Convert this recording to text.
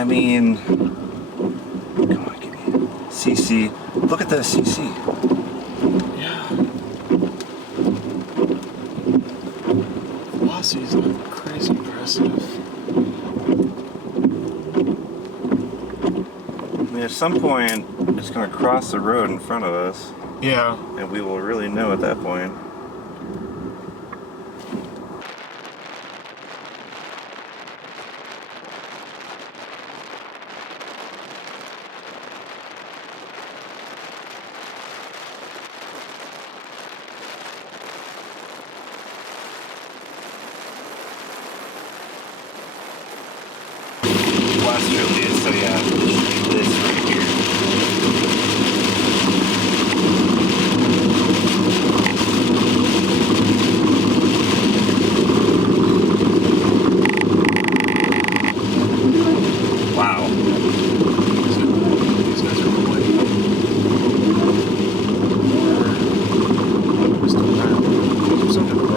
I mean, come on, give me CC. Look at the CC. Yeah. Velocity's not crazy impressive. I mean, at some point, it's going to cross the road in front of us, Yeah. and we will really know at that point. Westerly, so yeah, this right here.